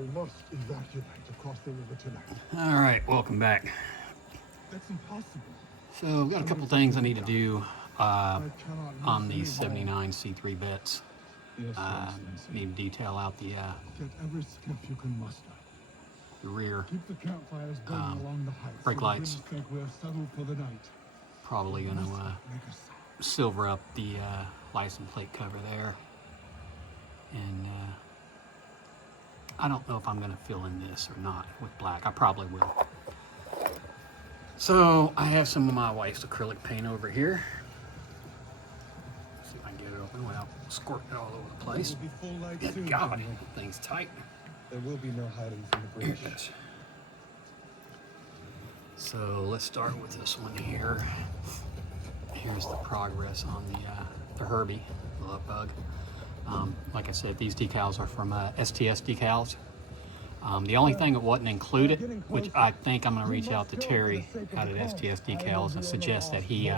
We must evacuate across the river tonight. All right, welcome back. That's impossible. So I've got a couple things I need to do on these 79 C3 Vettes. Yes, Need to detail out the get every skiff you can muster. rear Keep the campfires burning along the heights. brake lights. So the British think we have settled for the night. Probably going to Make a sound. silver up the license plate cover there. And I don't know if I'm going to fill in this or not with black. I probably will. So I have some of my wife's acrylic paint over here. Let's see if I can get it open without squirting it all over the place. There will be full light Good soon, God, General. that thing's tight. There will be no hiding from the British. So let's start with this one here. Here's the progress on the Herbie, the love bug. Like I said, these decals are from STS Decals. The only thing that wasn't included, which I think I'm going to reach out to Terry out at STS Decals and suggest that he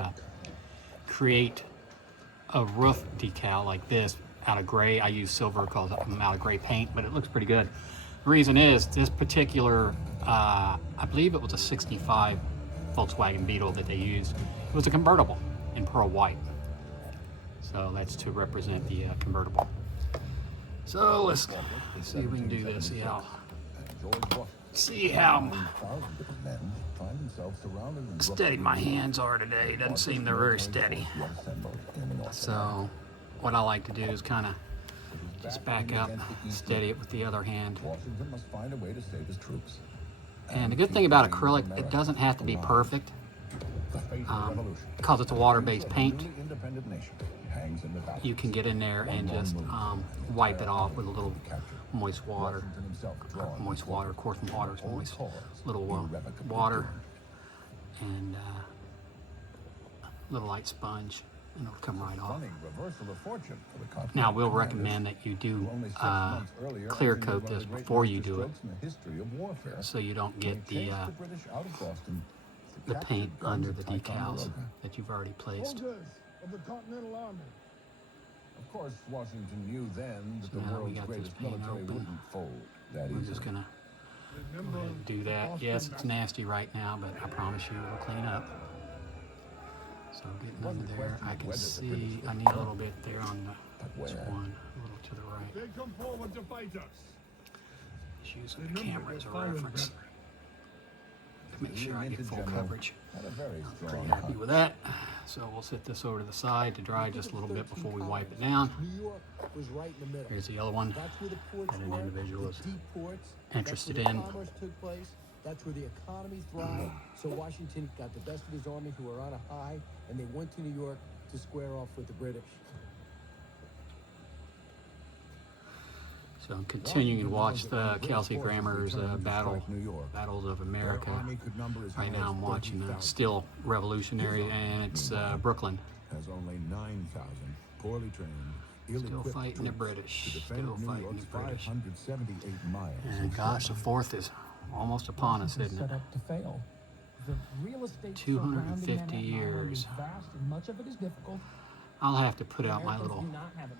create a roof decal like this out of gray. I use silver because I'm out of gray paint, but it looks pretty good. The reason is this particular, I believe it was a 65 Volkswagen Beetle that they used. It was a convertible in pearl white. So that's to represent the convertible. So let's see if we can do this. See how steady my hands are today. Doesn't seem they're very steady. So what I like to do is kind of just back up, steady it with the other hand. And the good thing about acrylic, it doesn't have to be perfect because it's a water-based paint. You can get in there and just wipe it off with a little moist water. Of course, water is moist. Little water and a little light sponge, and it'll come right off. Now, we'll recommend that you do clear coat this before you do it, so you don't get the paint under the decals that you've already placed. Of the Continental Army. Of course, Washington knew then that So the now we world's got this greatest paint military open. wouldn't fold that We're easily. just gonna go ahead and do that. Yes, it's nasty right now, but I promise you it'll clean up. So getting under there, I can see I need a little bit there on this one, a little to the right. They come forward to fight us. Just using the camera as a reference. Make sure I get full coverage. Had a very strong Pretty happy with that. So we'll set this over to the side to dry just a little bit before we wipe it down. New York was right in the middle. Here's the other one That's where the ports that an were, individual the is deep ports. interested That's where in. the commerce took place. That's where the economy thrived. So Washington got the best of his army, who were on a high, and they went to New York to square off with the British. So I'm continuing to watch the Kelsey Grammer's Battles of America. Right now I'm watching Still Revolutionary, and it's Brooklyn. Has only 9,000 poorly trained, Still fighting the British. Still fighting the British. 578 miles. And gosh, the 4th is almost upon us, isn't it? Set up to fail. The real estate 250 surrounding Manhattan years. is vast, and much of it is difficult. I'll have to put out my Americans little do not have it.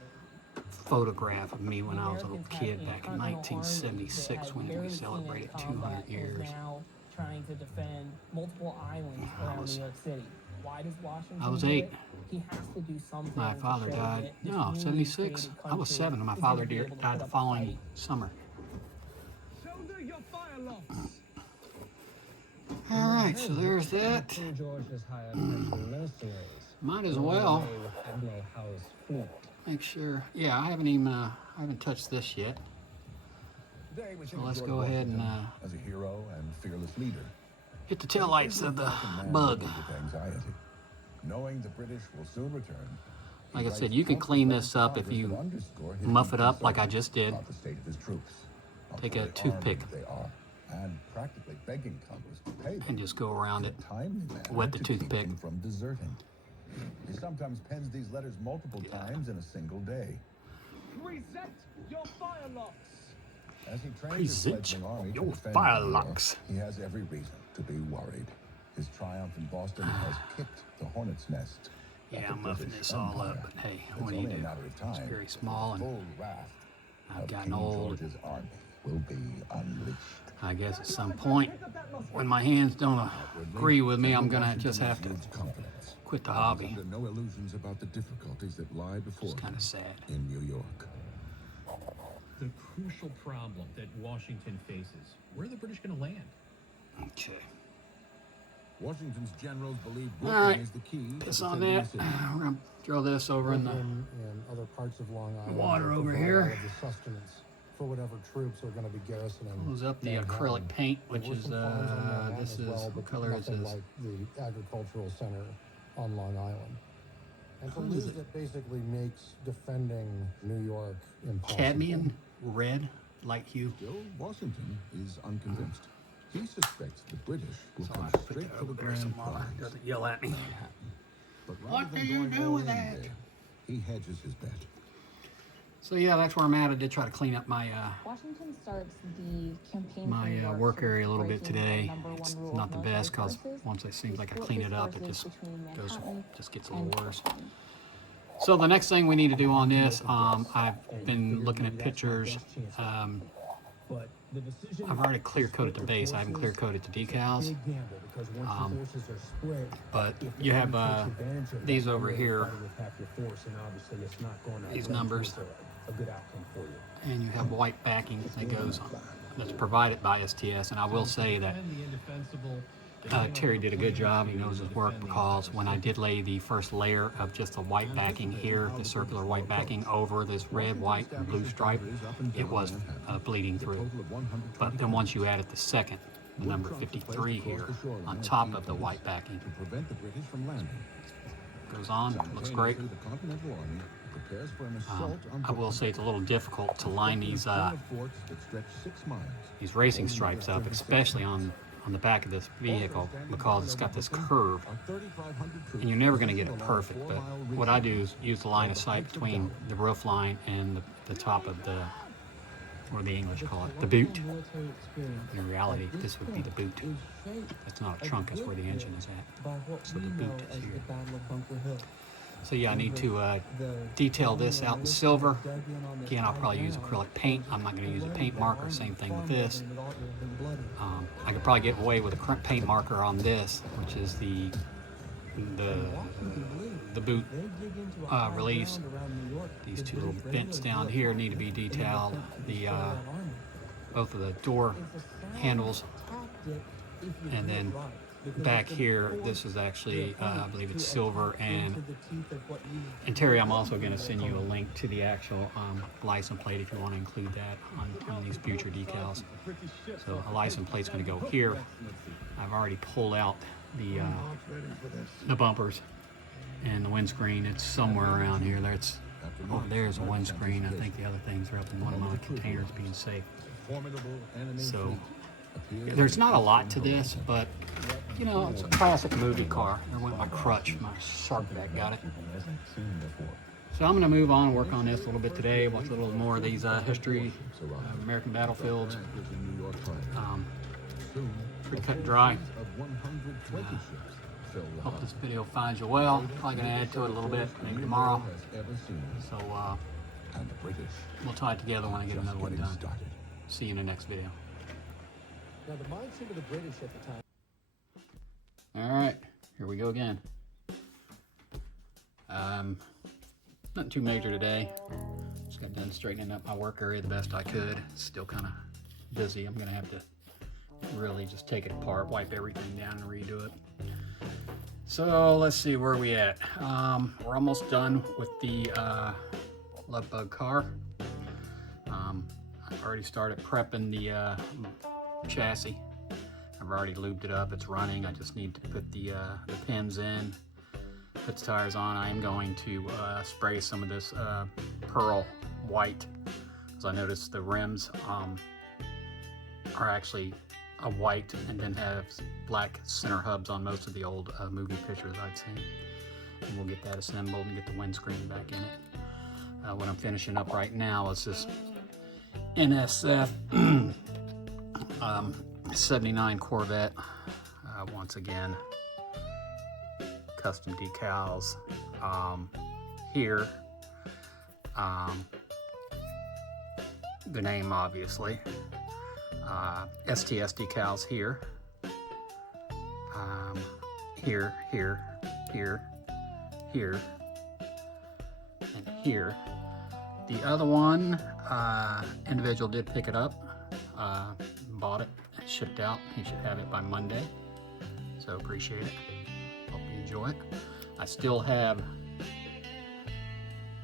photograph of me when I was a little kid back in 1976 when we celebrated 200 years. Now trying to defend multiple islands around New York City. Why does Washington I was do 8. it? He has to do something. My father to show died, that this no, newly 76. created I was country 7 and my is father gonna be able to died put the up a following fight. summer. Shoulder your firelocks. All right, so there's that. King George has hired French mercenaries. Might as well Admiral Howe's fleet. make sure. Yeah, I haven't touched this yet. Today, we So think of let's George go ahead and Washington as a hero and fearless leader. hit the taillights of the Man bug. filled with anxiety, knowing the British will soon return. Like I said, you can clean this up if you muff it up like I just did. About the state of his troops, how Take a fully toothpick armed they are, and practically begging Congress to pay them and just go around it. timely manner Wet the to keep toothpick. them from deserting. He sometimes pens these letters multiple times in a single day. Reset your firelocks. As he trains his Present fledgling army to your defend firelocks. New York, he has every reason to be worried. His triumph in Boston has kicked the hornet's nest. Yeah, at the I'm muffing British this all up, Empire. but hey, It's what do you only a do? matter of It's time very for small, the and full wrath I've of gotten King old. George's army will be unleashed. I guess at some point, when my hands don't agree with me, I'm gonna just have to Confidence. quit the hobby. Under no illusions about the difficulties that lie before It's kind him of sad. in New York. The crucial problem that Washington faces. Where are the British going to land? Okay. Washington's generals believe All Brooklyn right. is the key to Piss on defending that. the city. We're gonna throw this over in the and other parts of Long Island. water that over provide here. all of the sustenance for whatever troops are going to be garrisoning. close up the Manhattan. acrylic paint, There which were is some farms on Manhattan this as is well, what but color is nothing this? like the agricultural center on Long Island. And to What is lose it? it basically makes defending New York impossible. Cadmium red, light hue. Still, Washington is unconvinced. He suspects the British will So I come put straight that for the over there grand some more. prize. Doesn't yell at me. But rather What than do you going do all with in that? there, he hedges his bet. So yeah, that's where I'm at. I did try to clean up my Washington starts the campaign my for New York work sort of area a little bit breaking the today. number one It's rule not of the military best because forces. once it seems He like I split clean his it up, it forces just between goes, Manhattan just gets a and little worse. Brooklyn. So the next thing we need to do on this, I've been looking at pictures. But the decision I've already clear coated the base. I haven't clear coated the decals. big gamble because once your forces are split, But if the you have enemy takes advantage of these that, over you're here, fighting with half your force, and obviously it's not going to these lend numbers. towards a good outcome for you. and you have white backing that goes on, that's provided by STS. And I will say that Defend the indefensible. Terry did a good job. He knows his work because when I did lay the first layer of just the white backing here, the circular white backing over this red, white, and blue stripe, it was bleeding through. But then once you added the second, the number 53 here, on top of the white backing, To prevent the British from landing. goes on, looks great. Simultaneously, the Continental Army prepares for an assault on I will say it's a little difficult to line these forts that stretch 6 miles. racing stripes up, especially on the back of this vehicle, because it's got this curve. Our 3,500 troops And you're never going to get it perfect, but what I do is use the line of sight between the roof line and the top of the, or the English call it, the boot. Military experience In reality, at this would be the boot. point is shaped That's not a trunk, that's where the engine is at. by what So we the know boot is as here. the Battle of Bunker Hill. So yeah, I need to The detail this out in silver. dug in on this Again, I'll high probably use ground. acrylic paint. I'm not going to use a paint marker, same thing with this. Farmland had been bloody. I could probably get away with a paint marker on this, which is the Washington believed the boot they dig into a high reliefs. ground around New York, These the two little British vents regularly down do here attack need to be in an detailed. attempt to The destroy that army. both of the door It's a sound handles, tactic if you and do it then right, because back it's gonna here, force this is actually your I opponent believe it's to silver. attack And into the teeth of what you- Terry, I'm also going to send you a link to the actual license plate if you want to include that on these future decals. So a license plate's going to go here. I've already pulled out the bumpers and the windscreen. It's somewhere around here. Over there's a windscreen. I think the other things are up in one of my containers being safe. Formidable enemy So fleet appears there's not a lot to this, but you know, it's a classic movie car. There went my crutch, my shark back got it. So I'm going to move on and work on this a little bit today. Watch a little more of these history, American battlefields. in New York harbor. Soon, Pretty cut and dry. of 120 ships fill the Hope harbor. this video finds you well. Probably going to add to it a little bit maybe tomorrow. Has ever seen. So And the British we'll tie it together when I get just another one getting done. started. See you in the next video. Now, the mindset of the British at the time. All right, here we go again. Nothing too major today. Just got done straightening up my work area the best I could. It's still kind of busy. I'm gonna have to really just take it apart, wipe everything down, and redo it. So let's see where we at. We're almost done with the Love Bug car. I've already started prepping the chassis. I've already lubed it up, it's running. I just need to put the pins in, put the tires on. I am going to spray some of this pearl white, because I noticed the rims are actually a white and then have black center hubs on most of the old movie pictures I've seen. And we'll get that assembled and get the windscreen back in it. What I'm finishing up right now is this NSF 79 Corvette. Once again, custom decals here. the name, obviously. STS decals here. Here, here, here, here, and here. The other one, individual did pick it up, bought it, shipped out. He should have it by Monday, so appreciate it. Hope you enjoy it. I still have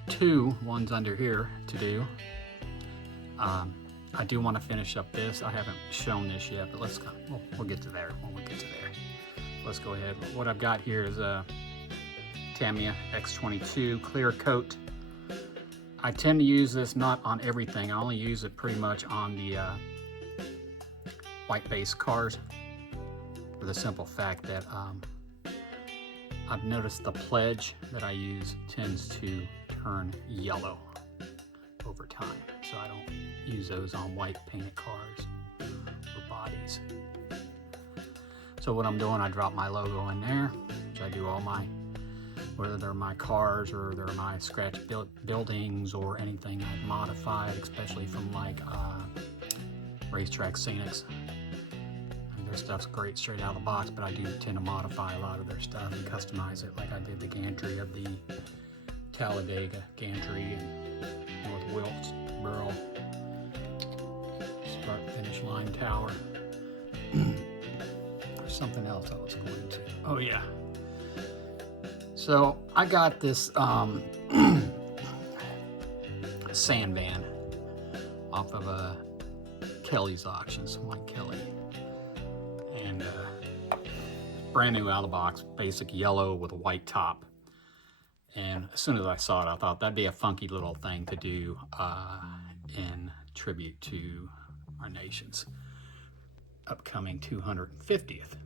two ones under here to do. I do want to finish up this. I haven't shown this yet, but let's go. We'll get to there when we get to there. Let's go ahead. What I've got here is a Tamiya X22 clear coat. I tend to use this not on everything. I only use it pretty much on the white base cars, for the simple fact that I've noticed the pledge that I use tends to turn yellow over time, so I don't use those on white painted cars or bodies. So what I'm doing, I drop my logo in there, which I do all my, whether they're my cars or they're my scratch buildings or anything I've modified, especially from like racetrack scenics. And their stuff's great straight out of the box, but I do tend to modify a lot of their stuff and customize it, like I did the gantry of the Talladega gantry and North Wilkesboro start finish line tower. There's something else I was going to. Oh yeah. So I got this sand van off of Kelly's auctions, Mike Kelly, and brand new out of the box, basic yellow with a white top. And as soon as I saw it, I thought that'd be a funky little thing to do in tribute to our nation's upcoming 250th.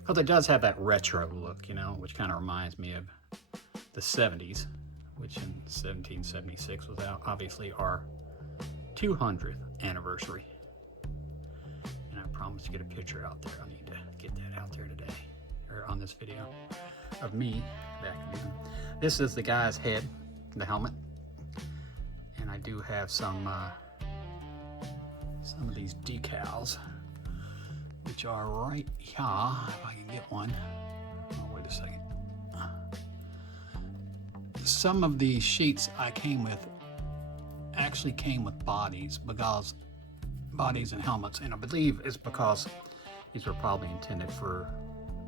Because it does have that retro look, you know, which kind of reminds me of the 70's, which in 1776 was obviously our 200th anniversary. And I promised to get a picture out there. I need to get that out there today, or on this video, of me vacuuming. This is the guy's head, the helmet. And I do have some of these decals, which are right here, if I can get one. Oh, wait a second. Some of the sheets I came with actually came with bodies, because bodies and helmets, and I believe it's because these were probably intended for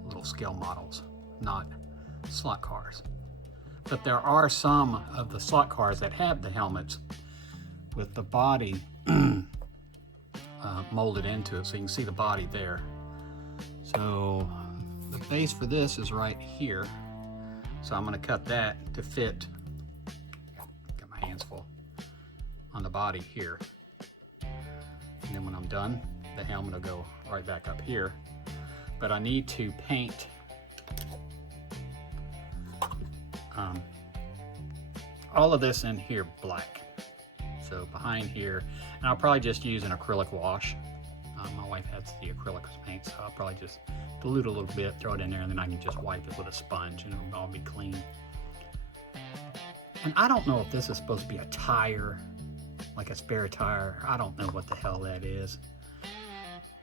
little scale models, not slot cars. But there are some of the slot cars that have the helmets with the body molded into it, so you can see the body there. So the base for this is right here, so I'm going to cut that to fit, got my hands full, on the body here. And then when I'm done, the helmet will go right back up here. But I need to paint all of this in here black. So behind here, and I'll probably just use an acrylic wash. My wife has the acrylic paint, so I'll probably just dilute a little bit, throw it in there, and then I can just wipe it with a sponge and it'll all be clean. And I don't know if this is supposed to be a tire, like a spare tire. I don't know what the hell that is,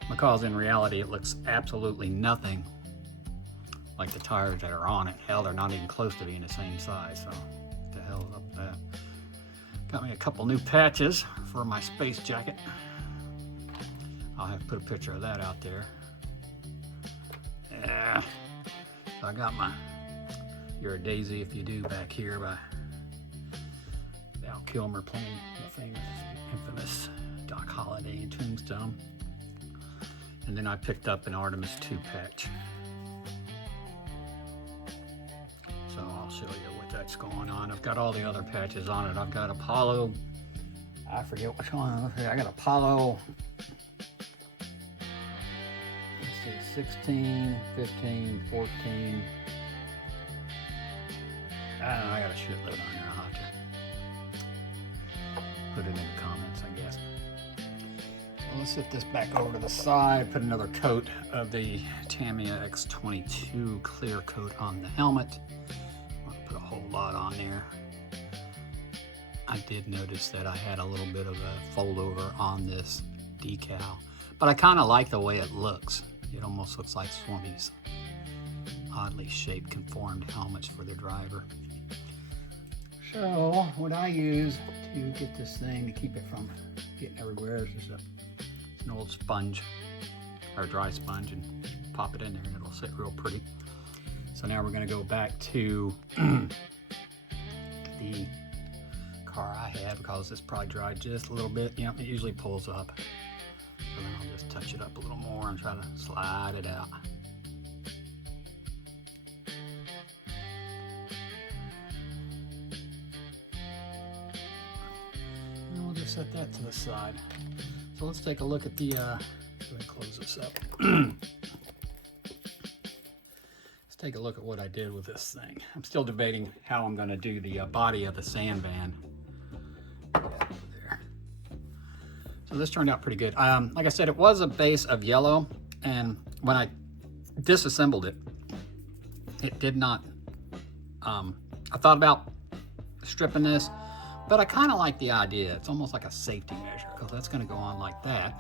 because in reality it looks absolutely nothing like the tires that are on it. Hell, they're not even close to being the same size, so what the hell is up with that? Got me a couple new patches for my space jacket. I'll have to put a picture of that out there. Yeah, so I got my You're a Daisy If You Do back here by Val Kilmer, playing the famous, infamous Doc Holliday in Tombstone. And then I picked up an Artemis 2 patch. So I'll show you what that's going on. I've got all the other patches on it. I've got Apollo, I forget which one. I got Apollo, let's see, 16, 15, 14. I don't know, I got a shitload on here. I'll have to put it in the comments, I guess. Well, let's set this back over to the side, put another coat of the Tamiya X22 clear coat on the helmet. I'll put a whole lot on there. I did notice that I had a little bit of a fold over on this decal, but I kind of like the way it looks. It almost looks like one of these oddly shaped conformed helmets for the driver. So what I use to get this thing to keep it from getting everywhere is just an old sponge or dry sponge, and pop it in there and it'll sit real pretty. So now we're going to go back to the car I had, because this probably dried just a little bit. You know, it usually pulls up. So then I'll just touch it up a little more and try to slide it out. And we'll just set that to the side. So let's take a look at the, go ahead and close this up. Let's take a look at what I did with this thing. I'm still debating how I'm going to do the body of the sand van. There. So this turned out pretty good. Like I said, it was a base of yellow, and when I disassembled it, it did not, I thought about stripping this, but I kind of like the idea. It's almost like a safety measure, because that's going to go on like that.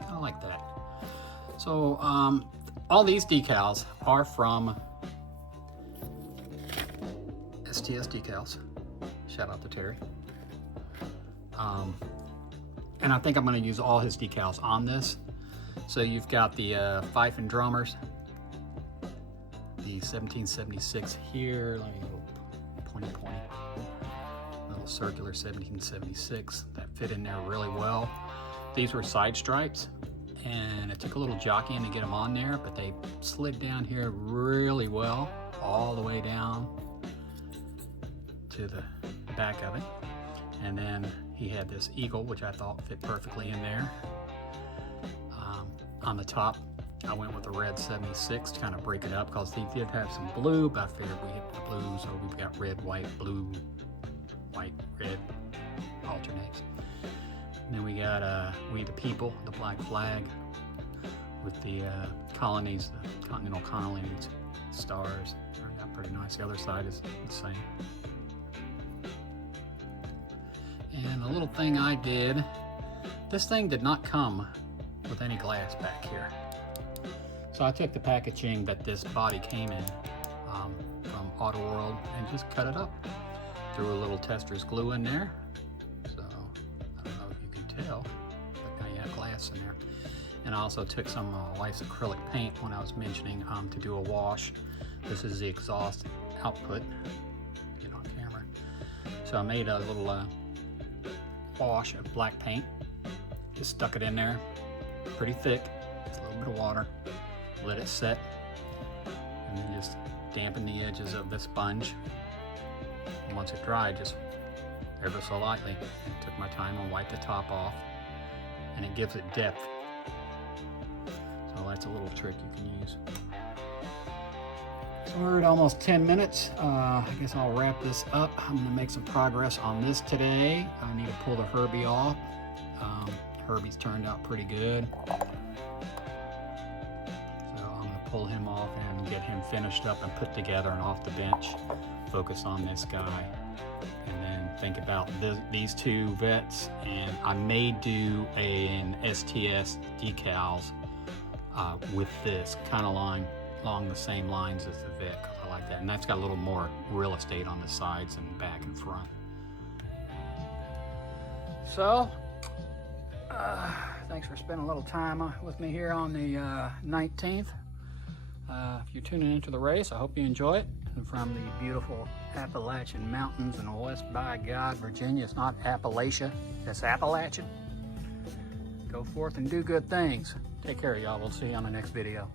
I like that. So all these decals are from STS Decals. Shout out to Terry. And I think I'm going to use all his decals on this. So you've got the Fife and Drummers, the 1776 here. Let me go pointy. Little circular 1776 that fit in there really well. These were side stripes, and it took a little jockeying to get them on there, but they slid down here really well, all the way down to the back of it. And then he had this eagle, which I thought fit perfectly in there. On the top, I went with the red 76 to kind of break it up, because he did have some blue, but I figured we hit the blue, so we've got red, white, blue, white, red, alternates. And then we got We the People, the black flag, with the colonies, the continental colonies, stars. Turned out pretty nice. The other side is the same. And a little thing I did, this thing did not come with any glass back here. So I took the packaging that this body came in from Auto World and just cut it up. Threw a little tester's glue in there. So I don't know if you can tell, but now you have glass in there. And I also took some wife's acrylic paint when I was mentioning to do a wash. This is the exhaust output. Get on camera. So I made a little wash of black paint. Just stuck it in there, pretty thick, just a little bit of water. Let it set, and then just dampen the edges of the sponge. And once it dried, just ever so lightly, and took my time and wiped the top off, and it gives it depth. So that's a little trick you can use. So we're at almost 10 minutes. I guess I'll wrap this up. I'm gonna make some progress on this today. I need to pull the Herbie off. Herbie's turned out pretty good. Pull him off and get him finished up and put together and off the bench. Focus on this guy, and then think about these two Vettes, and I may do an STS Decals with this, kind of along the same lines as the Vette, because I like that, and that's got a little more real estate on the sides and back and front. So thanks for spending a little time with me here on the 19th. If you're tuning into the race, I hope you enjoy it. And from the beautiful Appalachian Mountains in West by God, Virginia. It's not Appalachia, it's Appalachian. Go forth and do good things. Take care, y'all. We'll see you on the next video.